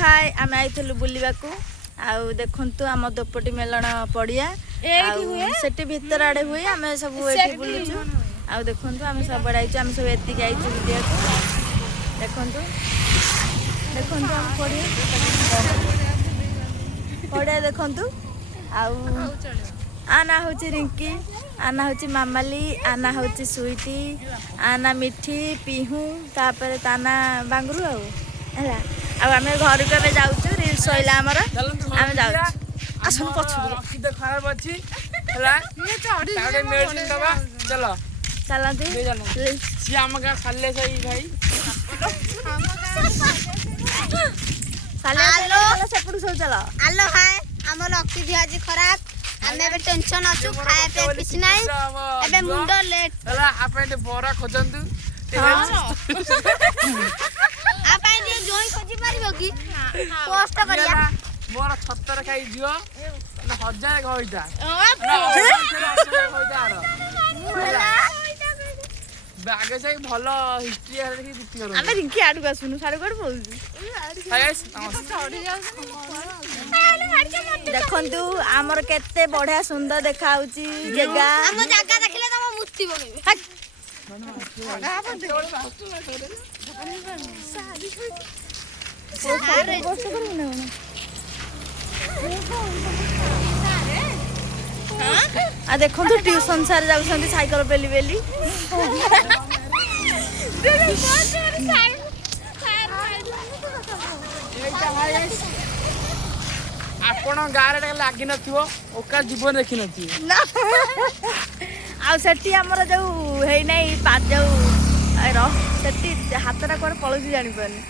हाय आम आइलु बुलवा आउ देखु आम दोपटी मेलन पड़िया सेठी भीतर आड़े हुए आम सब बुलुचु आउ देखु आम सब आम सब एतिक आई बुलिया देखु देखु आम पड़िया देखु आउ आना हूँ रिंकी आना हूँ मामाली आना हूँ स्वीटी आना मिठी पिहू तापर ताना बांगरू आला आम घर को जाऊँ रिल सैला आम जाऊँ आसन पछुआ खराब अच्छी चलो चलती सी आम गाँ साले भाई सेपटू सब चल आलो हाय आम लकी दी आज खराब आमे बे टेंशन अछु खाए पे किछ नाही एबे मुंडो लेट हला आपे बोरा खोजंतु आपे जे जोई खोजी पारिबो की पोस्ट करिया मोर 76 खाई जियो ना 1000 गइता बागे से भलो हिस्ट्री है देखि दुखी करो आमे रिंकी आडू का सुनु सारे कोड बोलु गाइस देखंतु आमर केते बढ़िया सुंदर देखाउची जगह हम जगह देखले तम मुक्ति बगेबे आ देखंतु ट्यूशन सार जाउछंती साइकिल पेली पेली आपण गारे लागी नथिवो ओका जीवन देखि नथि ना आ सेठी हमर जो हेई नै पात जो रो सेठी हातरा कोर पळुची जानि पानी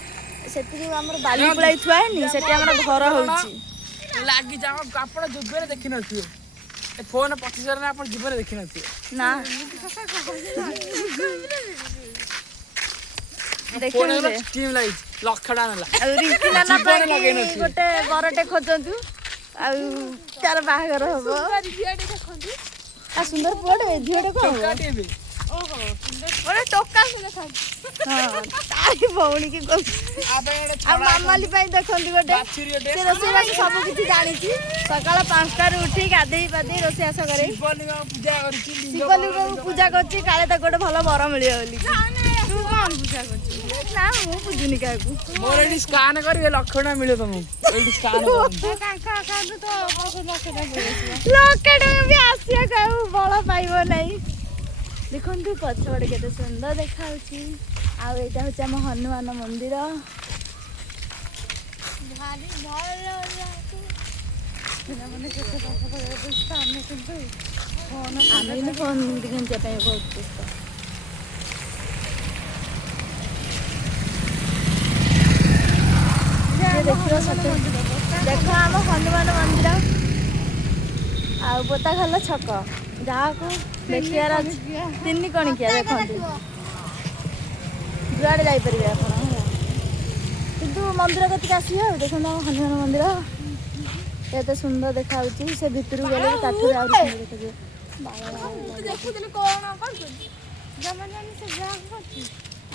सेठी जो हमर बाली पुलाई थुआ नि सेठी हमर घर होउची लागी जाओ आपण जुबरे देखि नथिवो ए फोन 25 रे आपण जीवन देखि नथिवो ना फोन स्टीम लाइट लखडा नला रिंकी नाना गोटे बरटे खोजंतु आ तार बाहागर हबो आ सुंदर पड़े झिएटे को काटेबे ओहो ओरे टोका से देखा हां ताई भौणी की को आ मामाली पई देखंती गोटे से रोसे बास सब किछि जानि छी सकाळ 5 टा उठी गाधेई पाधेई रोसे आस करे शिवलिंग पूजा करछि काले त गोटे भलो बर मिलियो बोली तू कोन पूजा करछि ना मु पूजनी काकू मोर एडी स्कैन करी लखडा मिले तुमु एडी स्कैन काका कादु तो लकेट भी आसिया काऊ बळ पाइबो नै देखंतु पछवड़े केते सुंदर देखाउची आ एटा होचे हम हनुमान मंदिर भारी भल माने केते पापा को सामने किंतु फोन आमे फोन दिखन पे बहुत पुस्त देखो सते देखो हम हनुमान मंदिर आ बोता खल छक जहाँ को देखियार तीन कणी किया देखते जुआड़े जापर किंतु मंदिर कतिक आसिए देखो हनुमान मंदिर एत सुंदर देखा से भितर गले ताठू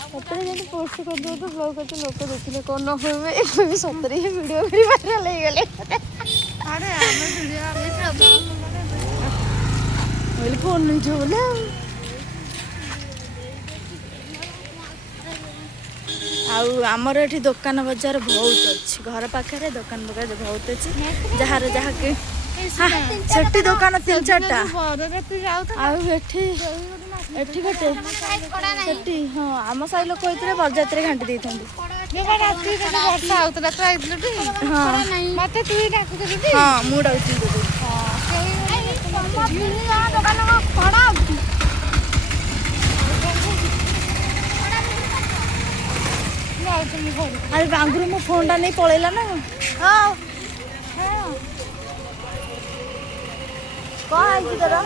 सतरे जब पोस्ट कर दो तो ब्लॉग करते लोग देखिले कौन न हुए भी सतरे ही वीडियो भी वायरल हो गले अरे हमें वीडियो बोले कौन नहीं जो बोले आउ आमर एठी दुकान बाजार बहुत अच्छी घर पाखे दुकान बजार बहुत अच्छी जहाँ जहाँ के सेठी दुकान 3-4टा आउ एठी गोटे सेठी हाँ आम साई लोक होते बरजात्रे घाटी देते हाँ मुझे अरे बांगुरु मो फोन टा नहीं पळेला ना हाँ कौन है कि तेरा